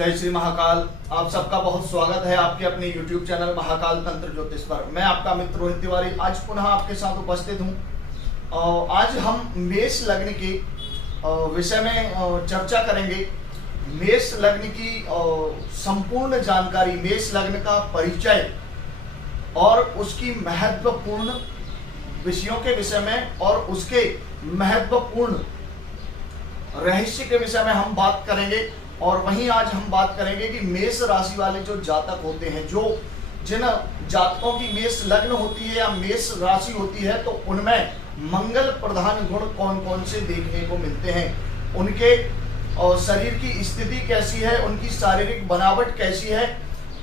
जय श्री महाकाल। आप सबका बहुत स्वागत है आपके अपने YouTube चैनल महाकाल तंत्र ज्योतिष पर। मैं आपका मित्र रोहित तिवारी आज पुनः आपके साथ उपस्थित हूँ। आज हम मेष लग्न के विषय में चर्चा करेंगे। मेष लग्न की संपूर्ण जानकारी, मेष लग्न का परिचय और उसकी महत्वपूर्ण विषयों के विषय में और उसके महत्वपूर्ण रहस्य के विषय में हम बात करेंगे। और वहीं आज हम बात करेंगे कि मेष राशि वाले जो जातक होते हैं, जो जिन जातकों की मेष लग्न होती है या मेष राशि होती है, तो उनमें मंगल प्रधान गुण कौन कौन से देखने को मिलते हैं, उनके शरीर की स्थिति कैसी है, उनकी शारीरिक बनावट कैसी है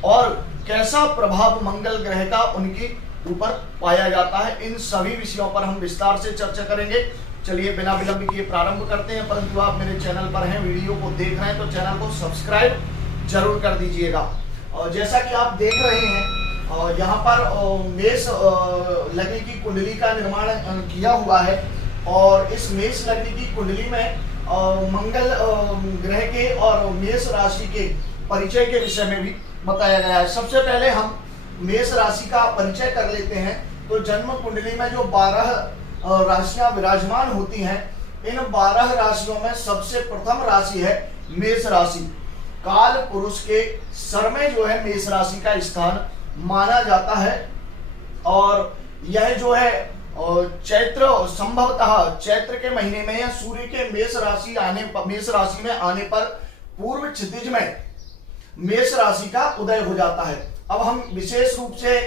और कैसा प्रभाव मंगल ग्रह का उनके ऊपर पाया जाता है। इन सभी विषयों पर हम विस्तार से चर्चा करेंगे। चलिए बिना विलंब किए प्रारंभ करते हैं। परंतु आप मेरे चैनल पर हैं, वीडियो को देख रहे हैं, तो चैनल को सब्सक्राइब जरूर कर दीजिएगा। और जैसा कि आप देख रहे हैं यहाँ पर मेष लग्न की कुंडली का निर्माण किया हुआ है और इस मेष लग्न की कुंडली में मंगल ग्रह के और मेष राशि के परिचय के विषय में भी बताया गया है। सबसे पहले हम मेष राशि का परिचय कर लेते हैं। तो जन्म कुंडली में जो 12 राशियां विराजमान होती हैं, इन 12 राशियों में सबसे प्रथम राशि है मेष राशि। काल पुरुष के सर में जो है मेष राशि का स्थान माना जाता है और यह जो है चैत्र, संभवतः चैत्र के महीने में या सूर्य के मेष राशि में आने पर पूर्व क्षितिज में मेष राशि का उदय हो जाता है। अब हम विशेष रूप से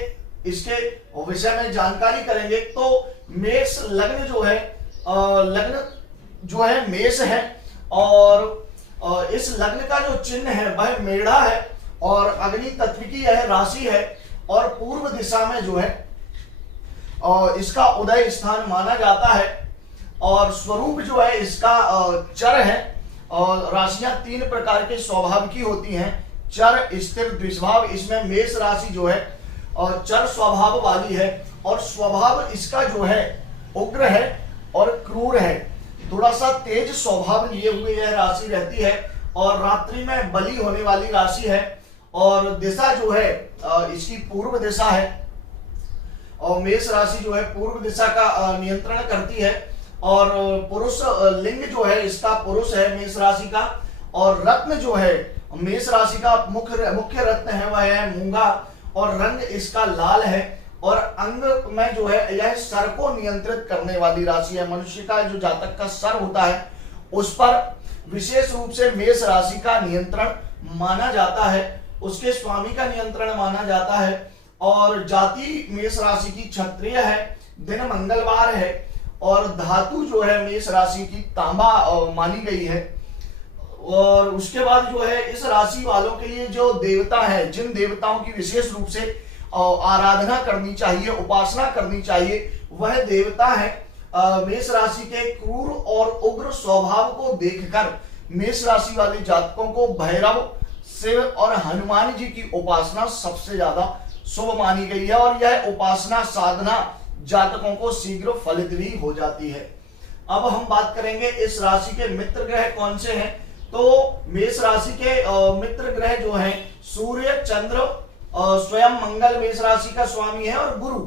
इसके विषय में जानकारी करेंगे। तो मेष लग्न जो है, लग्न जो है मेष है और इस लग्न का जो चिन्ह है वह मेढ़ा है और अग्नि तत्व की यह राशि है और पूर्व दिशा में जो है इसका उदय स्थान माना जाता है और स्वरूप जो है इसका चर है। और राशियां 3 प्रकार के स्वभाव की होती हैं, चर, स्थिर, द्विस्वभाव। इसमें मेष राशि जो है और चर स्वभाव वाली है और स्वभाव इसका जो है उग्र है और क्रूर है। थोड़ा सा तेज स्वभाव लिए हुए यह राशि रहती है और रात्रि में बली होने वाली राशि है और दिशा जो है इसकी पूर्व दिशा है और मेष राशि जो है पूर्व दिशा का नियंत्रण करती है। और पुरुष लिंग जो है इसका पुरुष है मेष राशि का और रत्न जो है मेष राशि का मुख्य रत्न है वह है मूंगा और रंग इसका लाल है और अंग में जो है यह सर को नियंत्रित करने वाली राशि है। मनुष्य का जो जातक का सर होता है उस पर विशेष रूप से मेष राशि का नियंत्रण माना जाता है, उसके स्वामी का नियंत्रण माना जाता है। और जाति मेष राशि की क्षत्रिय है, दिन मंगलवार है और धातु जो है मेष राशि की तांबा मानी गई है। और उसके बाद जो है इस राशि वालों के लिए जो देवता है, जिन देवताओं की विशेष रूप से आराधना करनी चाहिए, उपासना करनी चाहिए, वह देवता है मेष राशि के क्रूर और उग्र स्वभाव को देखकर मेष राशि वाले जातकों को भैरव, शिव और हनुमान जी की उपासना सबसे ज्यादा शुभ मानी गई है और यह उपासना साधना जातकों को शीघ्र फलित भी हो जाती है। अब हम बात करेंगे इस राशि के मित्र ग्रह कौन से हैं। तो मेष राशि के मित्र ग्रह जो हैं सूर्य, चंद्र, स्वयं मंगल मेष राशि का स्वामी है और गुरु।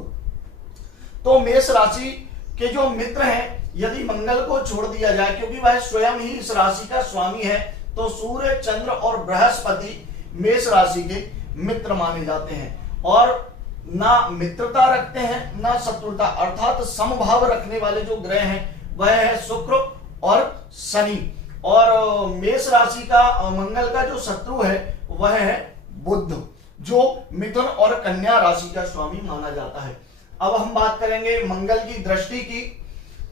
तो मेष राशि के जो मित्र हैं, यदि मंगल को छोड़ दिया जाए क्योंकि वह स्वयं ही इस राशि का स्वामी है, तो सूर्य, चंद्र और बृहस्पति मेष राशि के मित्र माने जाते हैं और ना मित्रता रखते हैं ना शत्रुता, अर्थात समभाव रखने वाले जो ग्रह हैं वह है शुक्र और शनि। और मेष राशि का मंगल का जो शत्रु है वह है बुध, जो मिथुन और कन्या राशि का स्वामी माना जाता है। अब हम बात करेंगे मंगल की दृष्टि की।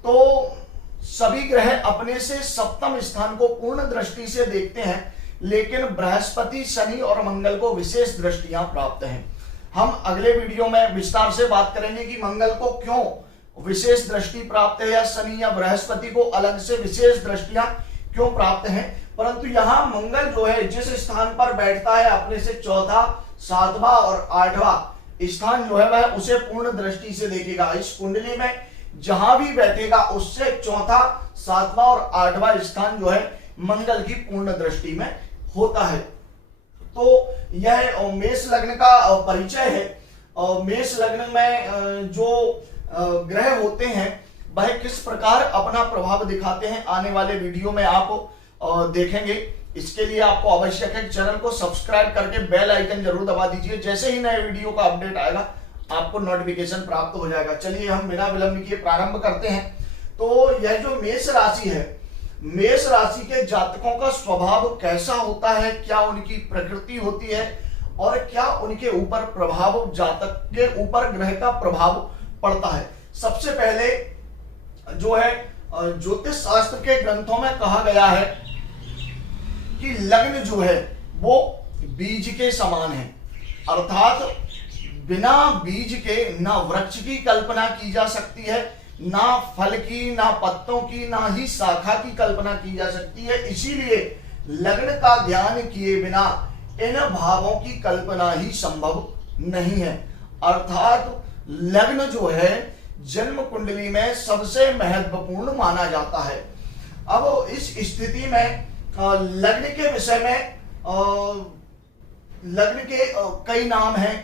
तो सभी ग्रह अपने से सप्तम स्थान को पूर्ण दृष्टि से देखते हैं, लेकिन बृहस्पति, शनि और मंगल को विशेष दृष्टियां प्राप्त हैं। हम अगले वीडियो में विस्तार से बात करेंगे कि मंगल को क्यों विशेष दृष्टि प्राप्त है या शनि या बृहस्पति को अलग से विशेष दृष्टियां क्यों प्राप्त हैं। परंतु यहाँ मंगल जो है जिस स्थान पर बैठता है अपने से चौथा, 7वां और 8वां स्थान जो है वह उसे पूर्ण दृष्टि से देखेगा। इस कुंडली में जहां भी बैठेगा उससे चौथा, 7वां और 8वां स्थान जो है मंगल की पूर्ण दृष्टि में होता है। तो यह मेष लग्न का परिचय है। मेष लग्न में जो ग्रह होते हैं वह किस प्रकार अपना प्रभाव दिखाते हैं आने वाले वीडियो में आप देखेंगे। इसके लिए आपको आवश्यक है चैनल को सब्सक्राइब करके बेल आइकन जरूर दबा दीजिए। जैसे ही नए वीडियो का अपडेट आएगा आपको नोटिफिकेशन प्राप्त हो जाएगा। चलिए हम बिना विलंब किए प्रारंभ करते हैं। तो यह जो मेष राशि है, मेष राशि के जातकों का स्वभाव कैसा होता है, क्या उनकी प्रकृति होती है और क्या उनके ऊपर प्रभाव, जातक के ऊपर ग्रह का प्रभाव पड़ता है। सबसे पहले जो है ज्योतिष शास्त्र के ग्रंथों में कहा गया है कि लग्न जो है वो बीज के समान है, अर्थात बिना बीज के ना वृक्ष की कल्पना की जा सकती है, ना फल की, ना पत्तों की, ना ही शाखा की कल्पना की जा सकती है। इसीलिए लग्न का ध्यान किए बिना इन भावों की कल्पना ही संभव नहीं है। अर्थात लग्न जो है जन्म कुंडली में सबसे महत्वपूर्ण माना जाता है। अब इस स्थिति में लग्न के विषय में लग्न के कई नाम हैं,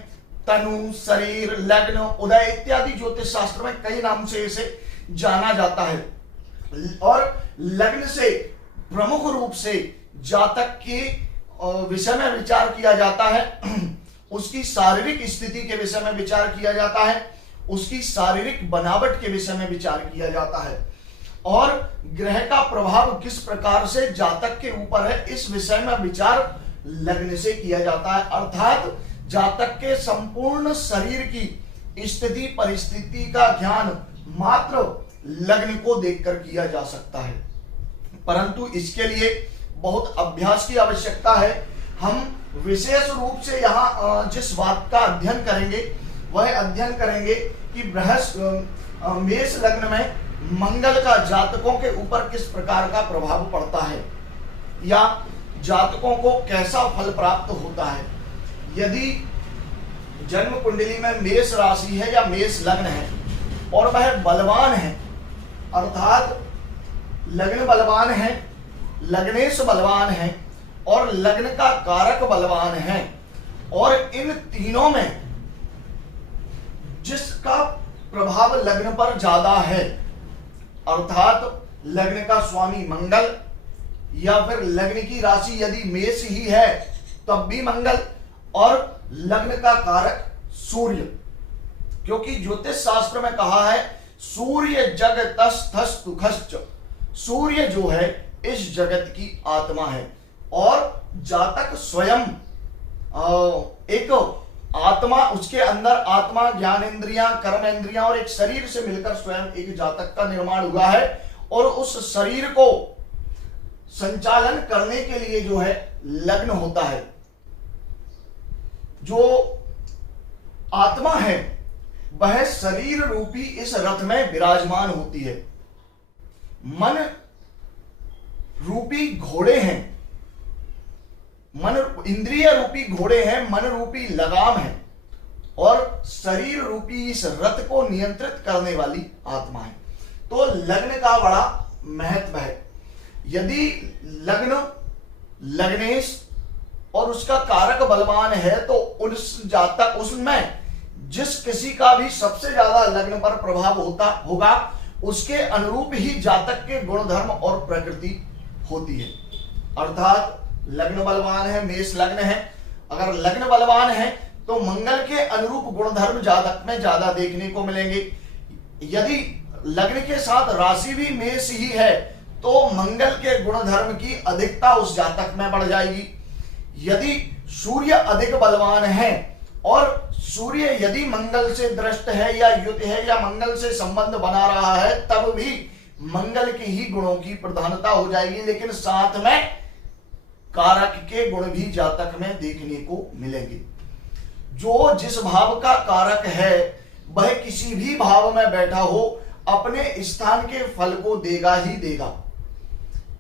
तनु, शरीर, लग्न, उदय इत्यादि ज्योतिष शास्त्र में कई नाम से इसे जाना जाता है। और लग्न से प्रमुख रूप से जातक के विषय में विचार किया जाता है, उसकी शारीरिक स्थिति के विषय में विचार किया जाता है, उसकी शारीरिक बनावट के विषय में विचार किया जाता है और ग्रह का प्रभाव किस प्रकार से जातक के ऊपर है इस विषय में विचार लग्न से किया जाता है। अर्थात जातक के संपूर्ण शरीर की स्थिति परिस्थिति का ध्यान मात्र लग्न को देखकर किया जा सकता है, परंतु इसके लिए बहुत अभ्यास की आवश्यकता है। हम विशेष रूप से यहाँ जिस बात का अध्ययन करेंगे वह अध्ययन करेंगे कि मेष लग्न में मंगल का जातकों के ऊपर किस प्रकार का प्रभाव पड़ता है या जातकों को कैसा फल प्राप्त होता है। यदि जन्म कुंडली में मेष राशि है या मेष लग्न है और वह बलवान है, अर्थात लग्न बलवान है, लग्नेश बलवान है और लग्न का कारक बलवान है और इन तीनों में जिसका प्रभाव लग्न पर ज्यादा है, अर्थात लग्न का स्वामी मंगल या फिर लग्न की राशि यदि मेष ही है तब भी मंगल और लग्न का कारक सूर्य, क्योंकि ज्योतिष शास्त्र में कहा है सूर्य जगतस्थस्तुखश्च, सूर्य जो है इस जगत की आत्मा है और जातक स्वयं एक आत्मा, उसके अंदर आत्मा, ज्ञानेंद्रियां, कर्मेंद्रियां और एक शरीर से मिलकर स्वयं एक जातक का निर्माण हुआ है और उस शरीर को संचालन करने के लिए जो है लग्न होता है। जो आत्मा है वह शरीर रूपी इस रथ में विराजमान होती है। मन रूपी घोड़े हैं, मन इंद्रिय रूपी घोड़े हैं, मन रूपी लगाम है और शरीर रूपी इस रथ को नियंत्रित करने वाली आत्मा है। तो लग्न का बड़ा महत्व है। यदि लग्न, लग्नेश और उसका कारक बलवान है तो उस जातक, उसमें जिस किसी का भी सबसे ज्यादा लग्न पर प्रभाव होगा उसके अनुरूप ही जातक के गुणधर्म और प्रकृति होती है। अर्थात लग्न बलवान है, मेष लग्न है, अगर लग्न बलवान है तो मंगल के अनुरूप गुणधर्म जातक में ज्यादा देखने को मिलेंगे। यदि लग्न के साथ राशि भी मेष ही है तो मंगल के गुणधर्म की अधिकता उस जातक में बढ़ जाएगी। यदि सूर्य अधिक बलवान है और सूर्य यदि मंगल से दृष्ट है या युत है या मंगल से संबंध बना रहा है तब भी मंगल के ही गुणों की प्रधानता हो जाएगी, लेकिन साथ में कारक के गुण भी जातक में देखने को मिलेंगे। जो जिस भाव का कारक है वह किसी भी भाव में बैठा हो अपने स्थान के फल को देगा ही देगा।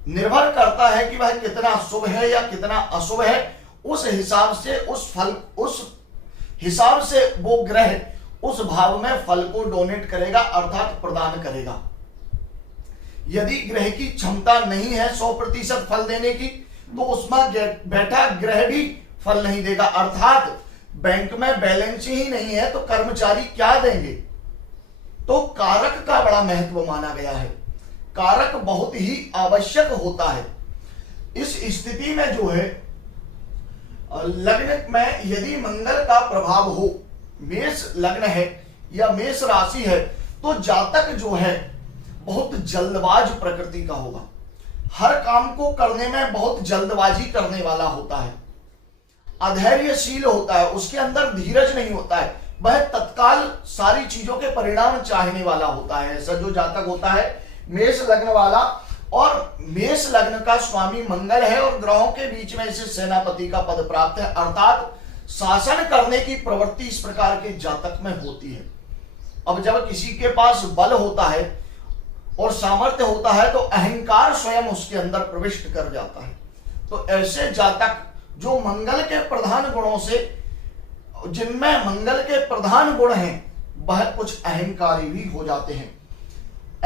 निर्भर करता है कि वह कितना शुभ है या कितना अशुभ है, उस हिसाब से उस हिसाब से वो ग्रह उस भाव में फल को डोनेट करेगा, अर्थात प्रदान करेगा। यदि ग्रह की क्षमता नहीं है 100% फल देने की तो उसमें बैठा ग्रह भी फल नहीं देगा। अर्थात बैंक में बैलेंस ही नहीं है तो कर्मचारी क्या देंगे। तो कारक का बड़ा महत्व माना गया है, कारक बहुत ही आवश्यक होता है। इस स्थिति में जो है लग्न में यदि मंगल का प्रभाव हो, मेष लग्न है या मेष राशि है, तो जातक जो है बहुत जल्दबाज प्रकृति का होगा, हर काम को करने में बहुत जल्दबाजी करने वाला होता है, अधैर्यशील होता है, उसके अंदर धीरज नहीं होता है, वह तत्काल सारी चीजों के परिणाम चाहने वाला होता है। ऐसा जो जातक होता है मेष लग्न वाला, और मेष लग्न का स्वामी मंगल है और ग्रहों के बीच में इसे सेनापति का पद प्राप्त है, अर्थात शासन करने की प्रवृत्ति इस प्रकार के जातक में होती है। अब जब किसी के पास बल होता है और सामर्थ्य होता है तो अहंकार स्वयं उसके अंदर प्रविष्ट कर जाता है। तो ऐसे जातक जो मंगल के प्रधान गुणों से, जिनमें मंगल के प्रधान गुण हैं, वह कुछ अहंकारी भी हो जाते हैं।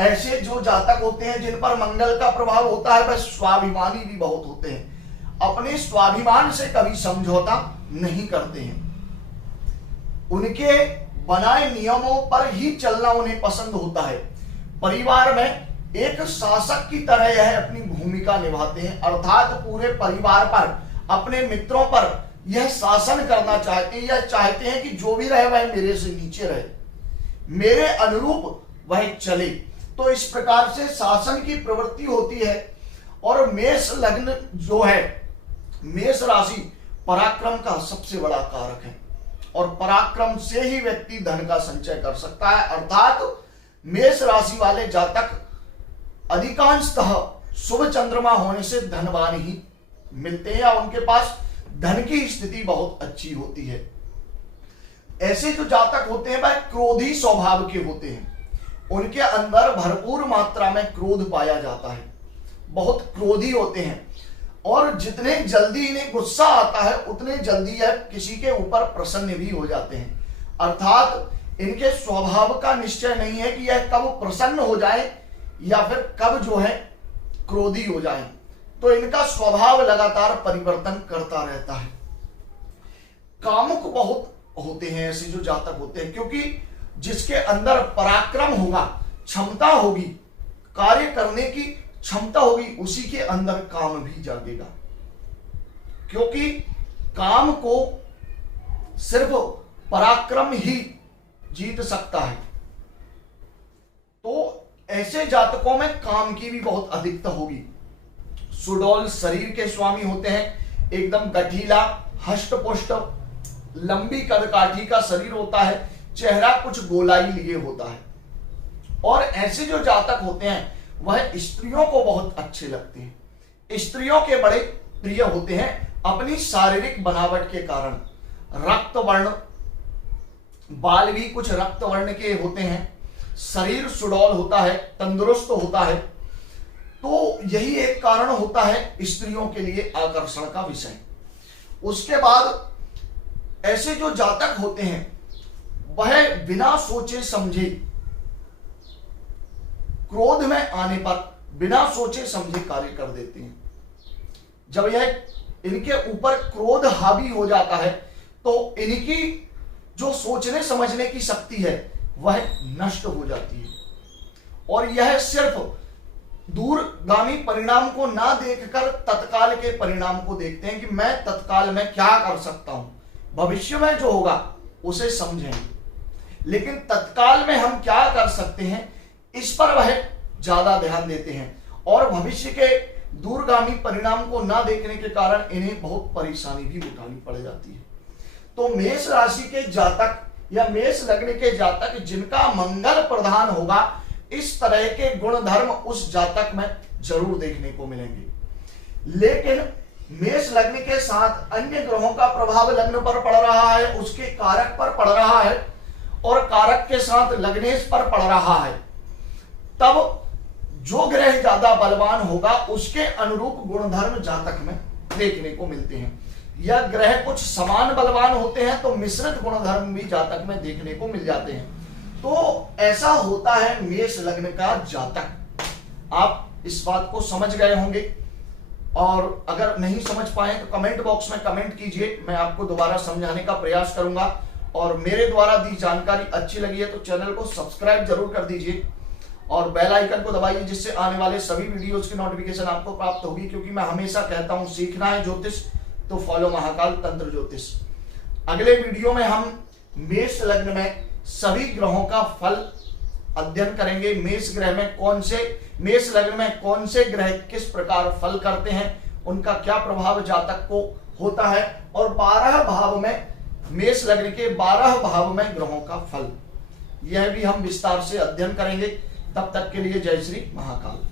ऐसे जो जातक होते हैं जिन पर मंगल का प्रभाव होता है, वह स्वाभिमानी भी बहुत होते हैं, अपने स्वाभिमान से कभी समझौता नहीं करते हैं, उनके बनाए नियमों पर ही चलना उन्हें पसंद होता है। परिवार में एक शासक की तरह यह अपनी भूमिका निभाते हैं, अर्थात पूरे परिवार पर, अपने मित्रों पर यह शासन करना चाहते हैं, या चाहते हैं कि जो भी रहे वह मेरे से नीचे रहे, मेरे अनुरूप वह चले। तो इस प्रकार से शासन की प्रवृत्ति होती है। और मेष लग्न जो है, मेष राशि पराक्रम का सबसे बड़ा कारक है, और पराक्रम से ही व्यक्ति धन का संचय कर सकता है। अर्थात मेष राशि वाले जातक अधिकांशतः शुभ चंद्रमा होने से धनवान ही मिलते हैं, या उनके पास धन की स्थिति बहुत अच्छी होती है। ऐसे जो जातक होते हैं वह क्रोधी स्वभाव के होते हैं, उनके अंदर भरपूर मात्रा में क्रोध पाया जाता है, बहुत क्रोधी होते हैं, और जितने जल्दी इन्हें गुस्सा आता है उतने जल्दी यह किसी के ऊपर प्रसन्न भी हो जाते हैं। अर्थात इनके स्वभाव का निश्चय नहीं है कि यह कब प्रसन्न हो जाए या फिर कब जो है क्रोधी हो जाए, तो इनका स्वभाव लगातार परिवर्तन करता रहता है। कामुक बहुत होते हैं ऐसे जो जातक होते हैं, क्योंकि जिसके अंदर पराक्रम होगा, क्षमता होगी, कार्य करने की क्षमता होगी, उसी के अंदर काम भी जागेगा, क्योंकि काम को सिर्फ पराक्रम ही जीत सकता है। तो ऐसे जातकों में काम की भी बहुत अधिकता होगी। सुडौल शरीर के स्वामी होते हैं, एकदम गठीला, हष्टपुष्ट, लंबी कदकाठी का शरीर होता है, चेहरा कुछ गोलाई लिए होता है। और ऐसे जो जातक होते हैं वह स्त्रियों को बहुत अच्छे लगते हैं, स्त्रियों के बड़े प्रिय होते हैं अपनी शारीरिक बनावट के कारण। रक्त वर्ण, बाल भी कुछ रक्त वर्ण के होते हैं, शरीर सुडौल होता है, तंदुरुस्त होता है, तो यही एक कारण होता है स्त्रियों के लिए आकर्षण का विषय। उसके बाद ऐसे जो जातक होते हैं वह बिना सोचे समझे, क्रोध में आने पर बिना सोचे समझे कार्य कर देते हैं। जब यह इनके ऊपर क्रोध हावी हो जाता है तो इनकी जो सोचने समझने की शक्ति है वह नष्ट हो जाती है, और यह सिर्फ दूरगामी परिणाम को ना देखकर तत्काल के परिणाम को देखते हैं कि मैं तत्काल में क्या कर सकता हूं, भविष्य में जो होगा उसे समझेंगे, लेकिन तत्काल में हम क्या कर सकते हैं इस पर वह ज्यादा ध्यान देते हैं, और भविष्य के दूरगामी परिणाम को ना देखने के कारण इन्हें बहुत परेशानी भी उठानी पड़ जाती है। तो मेष राशि के जातक या मेष लग्न के जातक जिनका मंगल प्रधान होगा, इस तरह के गुण धर्म उस जातक में जरूर देखने को मिलेंगे। लेकिन मेष लग्न के साथ अन्य ग्रहों का प्रभाव लग्न पर पड़ रहा है, उसके कारक पर पड़ रहा है, और कारक के साथ लग्नेश पर पड़ रहा है, तब जो ग्रह ज्यादा बलवान होगा उसके अनुरूप गुणधर्म जातक में देखने को मिलते हैं। या ग्रह कुछ समान बलवान होते हैं तो मिश्रित गुणधर्म भी जातक में देखने को मिल जाते हैं। तो ऐसा होता है मेष लग्न का जातक। आप इस बात को समझ गए होंगे। और अगर नहीं समझ पाए तो कमेंट बॉक्स में कमेंट कीजिए, मैं आपको दोबारा समझाने का प्रयास करूंगा। और मेरे द्वारा दी जानकारी अच्छी लगी है तो चैनल को सब्सक्राइब जरूर कर दीजिए और बेल आइकन को दबाइए, जिससे आने वाले सभी वीडियोस की नोटिफिकेशन आपको प्राप्त होगी। क्योंकि मैं हमेशा कहता हूं, सीखना है ज्योतिष तो फॉलो महाकाल तंत्र ज्योतिष। अगले वीडियो में हम मेष लग्न में सभी ग्रहों का फल अध्ययन करेंगे। मेष लग्न में कौन से ग्रह किस प्रकार फल करते हैं, उनका क्या प्रभाव जातक को होता है, और 12 भाव में, मेष लग्न के 12 भाव में ग्रहों का फल, यह भी हम विस्तार से अध्ययन करेंगे। तब तक के लिए जय श्री महाकाल।